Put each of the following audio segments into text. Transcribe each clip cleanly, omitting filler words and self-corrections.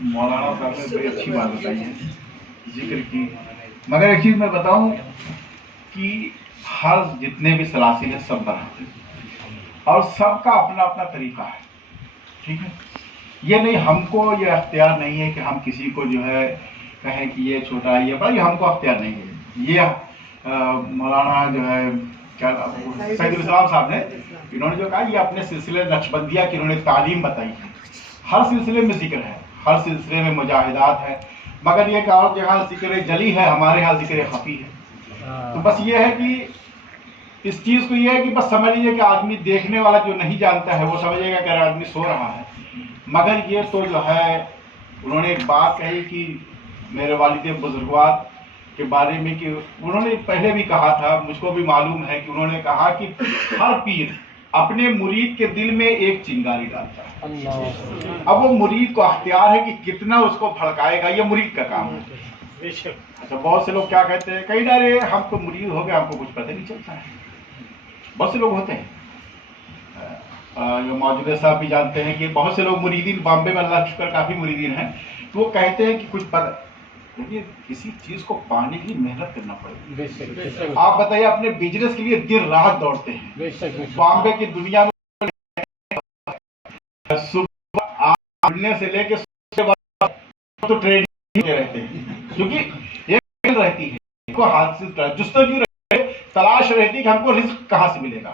مولانا صاحب نے بڑی اچھی بات بتائی ہے، ذکر کی، مگر ایک چیز میں بتاؤں کہ ہر جتنے بھی سلاسل ہیں سب برحق ہیں اور سب کا اپنا اپنا طریقہ ہے، ٹھیک ہے؟ یہ نہیں، ہم کو یہ اختیار نہیں ہے کہ ہم کسی کو جو ہے کہیں کہ یہ چھوٹا ہے یہ بڑا، یہ ہم کو اختیار نہیں ہے۔ یہ مولانا جو ہے کیا سید الاسلام صاحب نے، انہوں نے جو کہا یہ اپنے سلسلے نقشبندیہ کی انہوں نے تعلیم بتائی ہے، ہر سلسلے میں ذکر ہے، ہر سلسلے میں مجاہدات ہے، مگر یہ کہ اور جہاں ذکر جلی ہے ہمارے ہاں ذکر خفی ہے۔ تو بس یہ ہے کہ اس چیز کو یہ ہے کہ بس سمجھ لیجیے کہ آدمی دیکھنے والا جو نہیں جانتا ہے وہ سمجھے گا کہ آدمی سو رہا ہے، مگر یہ تو جو ہے انہوں نے ایک بات کہی کہ میرے والد بزرگوار کے بارے میں کہ انہوں نے پہلے بھی کہا تھا، مجھ کو بھی معلوم ہے کہ انہوں نے کہا کہ ہر پیر اپنے مرید کے دل میں ایک چنگاری ڈالتا ہے، اب وہ مرید کو اختیار ہے کہ کتنا اس کو بھڑکائے گا، یہ مرید کا کام ہے۔ اچھا بہت سے لوگ کیا کہتے ہیں، کئی ڈارے ہم تو مرید ہو گئے ہم کو کچھ پتہ نہیں چلتا ہے، بہت سے لوگ ہوتے ہیں، موجودہ صاحب بھی جانتے ہیں کہ بہت سے لوگ مریدین بامبے میں اللہ شکر کافی مریدین ہیں، تو وہ کہتے ہیں کہ کچھ پتہ، دیکھیے کسی چیز کو پانے کے لیے محنت کرنا پڑے گی۔ آپ بتائیے اپنے بزنس کے لیے دن رات دوڑتے ہیں، بامبے کی دنیا میں صبح اٹھنے سے لے کے تو ٹریننگ رہتے ہیں، کیونکہ ایک رہتی ہے کو حاصل جستجو تلاش رہتی کہ ہم کو رزق کہاں سے ملے گا،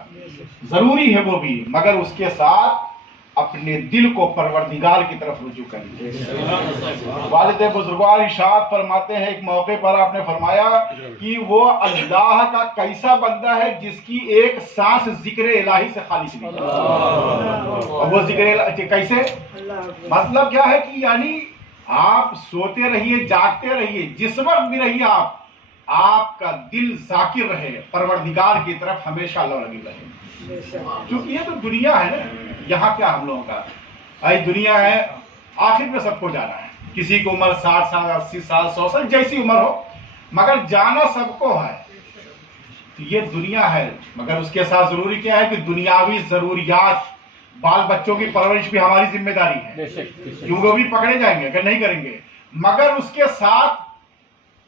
ضروری ہے وہ بھی، مگر اس کے ساتھ اپنے دل کو پروردگار کی طرف رجوع کریں۔ والد بزرگوار ارشاد فرماتے ہیں، ایک موقع پر آپ نے فرمایا کہ وہ اللہ کا کیسا بندہ ہے جس کی ایک سانس ذکر الہی سے خالص نہیں ہے۔ وہ ذکر الہی کیسے، مطلب کیا ہے کہ یعنی آپ سوتے رہیے جاگتے رہیے جس وقت بھی رہیے آپ کا دل ذاکر رہے پروردگار کی طرف ہمیشہ لگی رہے، کیونکہ یہ تو دنیا ہے نا، یہاں کیا ہم لوگوں کا دنیا ہے، آخر میں سب کو جانا ہے، کسی کو عمر 60 سال 80 سال 100 سال جیسی عمر ہو، مگر جانا سب کو ہے، تو یہ دنیا ہے، مگر اس کے ساتھ ضروری کیا ہے کہ دنیاوی ضروریات، بال بچوں کی پرورش بھی ہماری ذمہ داری ہے، کیونکہ وہ بھی پکڑے جائیں گے اگر نہیں کریں گے، مگر اس کے ساتھ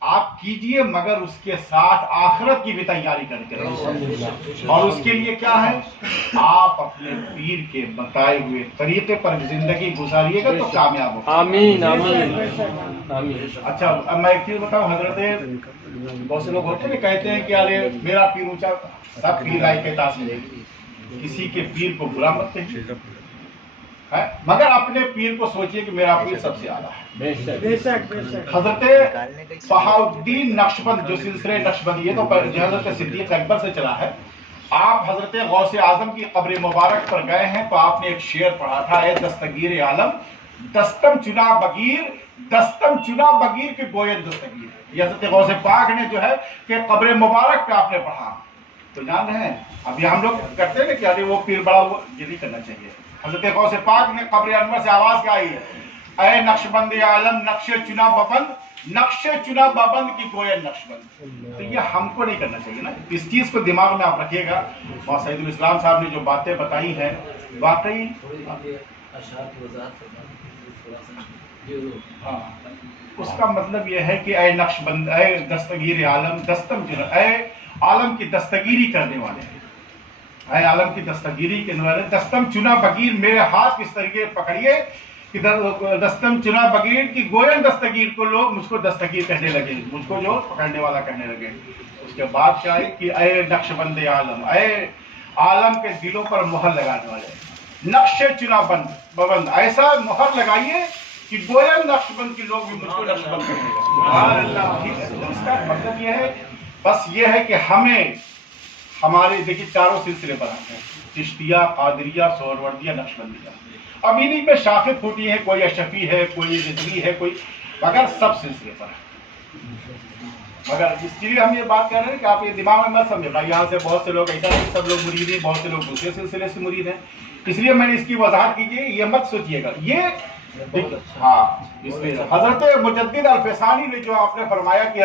آپ کیجئے، مگر اس کے ساتھ آخرت کی بھی تیاری کر کے رہیے، اور اس کے لیے کیا ہے، آپ اپنے پیر کے بتائے ہوئے طریقے پر زندگی گزاریے گا تو کامیاب ہوگا۔ آمین آمین آمین۔ اچھا اب میں ایک چیز بتاؤں، حضرت بہت سے لوگ ہوتے ہیں کہتے ہیں کہ ارے میرا پیر اونچا، سب پیر رائے کے تاس ملے گی، کسی کے پیر کو برا مت کہیے، مگر اپنے پیر کو سوچئے کہ میرا پیر سب سے اعلیٰ ہے۔ حضرت بہاء الدین نقشبند جو سلسلہ نقشبندی ہے تو حضرت صدیق اکبر سے چلا ہے، آپ حضرت غوث اعظم کی قبر مبارک پر گئے ہیں تو آپ نے ایک شعر پڑھا تھا، اے دستگیر عالم دستم چنا بگیر کی گوید دستگیر، یہ حضرت غوث پاک نے جو ہے کہ قبر مبارک پہ آپ نے پڑھا، تو جان رہے ہیں اب یہ ہم لوگ کرتے ہیں کہ وہ پیر بڑا، وہ یہ نہیں کرنا چاہیے۔ حضرت غوث پاک نے قبر انور سے آواز گائی ہے، اے نقشبند عالم نقش چنا بابند کی گویا نقشبند، تو یہ ہم کو نہیں کرنا چاہیے نا، اس چیز کو دماغ میں آپ رکھیے گا۔ اور سید الاسلام صاحب نے جو باتیں بتائی ہیں واقعی ہاں، اس کا مطلب یہ ہے کہ اے نقشبند، اے دستگیر عالم اے عالم کی دستگیری کرنے والے، اے عالم کی دستگیری کے والے، دستم چنا بگیر، میرے ہاتھ کس طریقے پکڑیے کہ دستم چنا بگیر کی گوین دستگیر کو لوگ مجھ کو دستگیر کہنے لگے، مجھ کو جو پکڑنے والا کہنے لگے۔ اس کے بعد کیا ہے کہ اے نقشبند عالم، اے عالم کے دلوں پر مہر لگانے والے، نقش چنا ببند، ایسا مہر لگائیے کہ گوین نقشبند کے لوگ بھی مجھ کو نقشبند کہنے لگے۔ سبحان اللہ۔ اس کا مطلب یہ ہے، بس یہ ہے کہ ہمیں ہمارے دیکھیے چاروں سلسلے پر آتے ہیں، چشتیہ، قادریہ، سہروردیہ، نقشبندیہ، اب انہیں میں شاخیں پھوٹی ہیں، کوئی اشفی ہے، کوئی رضوی ہے، کوئی، مگر سب سلسلے پر ہے۔ مگر اس لیے ہم یہ بات کر رہے ہیں کہ آپ یہ دماغ میں مت سمجھے بھائی یہاں سے بہت سے لوگ ایسا نہیں، سب لوگ مرید ہیں، بہت سے لوگ دوسرے سلسلے سے مرید ہیں، اس لیے میں نے اس کی وضاحت کیجیے، یہ مت سوچیے گا، یہ ہاں اس میں حضرت مجدد الفسانی نے جو آپ نے فرمایا کہ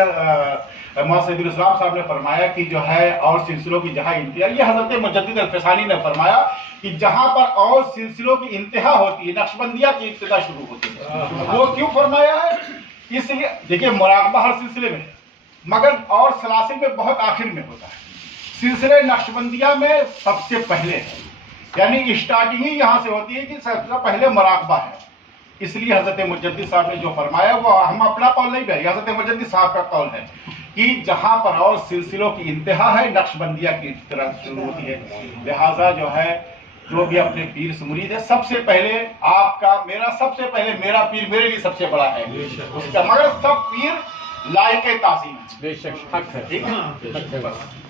محمد الاسلام صاحب نے فرمایا کہ جو ہے اور سلسلوں کی جہاں انتہا، یہ حضرت مجدد الفسانی نے فرمایا کہ جہاں پر اور سلسلوں کی انتہا ہوتی ہے نقشبندیہ کی ابتدا شروع ہوتی ہے۔ وہ کیوں فرمایا ہے؟ اس لیے دیکھیے مراقبہ ہر سلسلے میں مگر اور سلاسل میں بہت آخر میں ہوتا ہے، سلسلے نقشبندیہ میں سب سے پہلے ہے، یعنی اسٹارٹنگ ہی یہاں سے ہوتی ہے کہ سب سے پہلے مراقبہ ہے۔ اس لیے حضرت مجدد صاحب نے جو فرمایا وہ ہم اپنا قول نہیں ہے، حضرت مجدد صاحب کا قول ہے کہ جہاں پر اور سلسلوں کی انتہا ہے نقشبندیہ کی طرف شروع ہوتی ہے۔ لہٰذا جو ہے جو بھی اپنے پیر سے مرید ہے، سب سے پہلے آپ کا میرا سب سے پہلے میرا پیر میرے لیے سب سے بڑا ہے اس کا، مگر سب پیر لائق تعظیم ہے، بے شک حق ہے، ٹھیک ہے بس